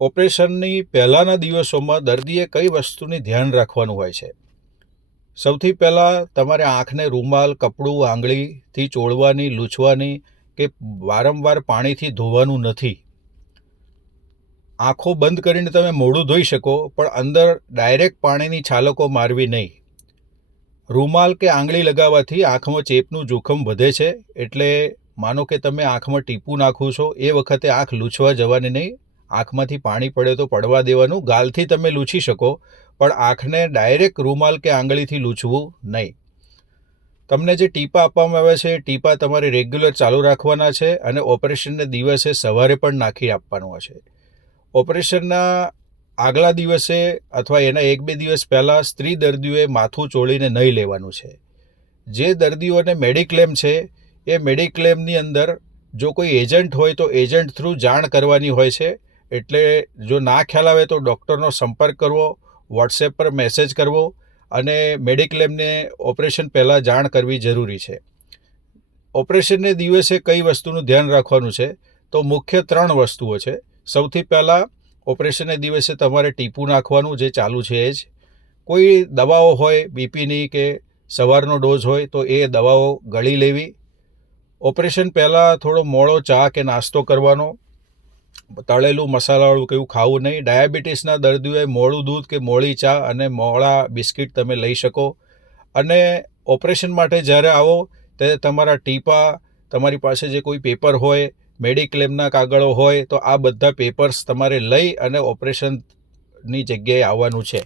ઓપરેશનની પહેલાંના દિવસોમાં દર્દીએ કઈ વસ્તુની ધ્યાન રાખવાનું હોય છે? સૌથી પહેલાં તમારે આંખને રૂમાલ, કપડું, આંગળીથી ચોળવાની, લૂછવાની કે વારંવાર પાણીથી ધોવાનું નથી. આંખો બંધ કરીને તમે મોઢું ધોઈ શકો, પણ અંદર ડાયરેક્ટ પાણીની છાલકો મારવી નહીં. રૂમાલ કે આંગળી લગાવવાથી આંખમાં ચેપનું જોખમ વધે છે. એટલે માનો કે તમે આંખમાં ટીપું નાખો છો, એ વખતે આંખ લૂછવા જવાની નહીં. આંખમાંથી પાણી પડે તો પડવા દેવાનું. ગાલથી તમે લૂછી શકો, પણ આંખને ડાયરેક્ટ રૂમાલ કે આંગળીથી લૂછવું નહીં. તમને જે ટીપા આપવામાં આવે છે એ ટીપા તમારે રેગ્યુલર ચાલુ રાખવાના છે અને ઓપરેશનને દિવસે સવારે પણ નાખી આપવાનું હશે. ઓપરેશનના આગલા દિવસે અથવા એના 1-2 દિવસ પહેલાં સ્ત્રી દર્દીઓએ માથું ચોળીને નહીં લેવાનું છે. જે દર્દીઓને મેડિક્લેમ છે એ મેડિક્લેમની અંદર જો કોઈ એજન્ટ હોય તો એજન્ટ થ્રુ જાણ કરવાની હોય છે. એટલે જો ના ખ્યાલ આવે તો ડૉક્ટરનો સંપર્ક કરવો, વોટ્સએપ પર મેસેજ કરવો અને મેડિક્લેમને ઓપરેશન પહેલાં જાણ કરવી જરૂરી છે. ઓપરેશનને દિવસે કઈ વસ્તુનું ધ્યાન રાખવાનું છે? તો મુખ્ય 3 વસ્તુઓ છે. સૌથી પહેલાં ઓપરેશનને દિવસે તમારે ટીપું નાખવાનું, જે ચાલુ છે એ જ. કોઈ દવાઓ હોય બીપીની કે સવારનો ડોઝ હોય તો એ દવાઓ ગળી લેવી. ઓપરેશન પહેલાં થોડો મોડો ચા કે નાસ્તો કરવાનો. તળેલું મસાલાવાળું કેવું ખાવું નહીં. ડાયાબિટીસના દર્દીઓએ મોળું દૂધ કે મોળી ચા અને મોળા બિસ્કિટ તમે લઈ શકો. અને ઓપરેશન માટે જ્યારે આવો ત્યારે તમારા ટીપા, તમારી પાસે જે કોઈ પેપર હોય, મેડિક્લેમના કાગળો હોય તો આ બધા પેપર્સ તમારે લઈ અને ઓપરેશનની જગ્યાએ આવવાનું છે.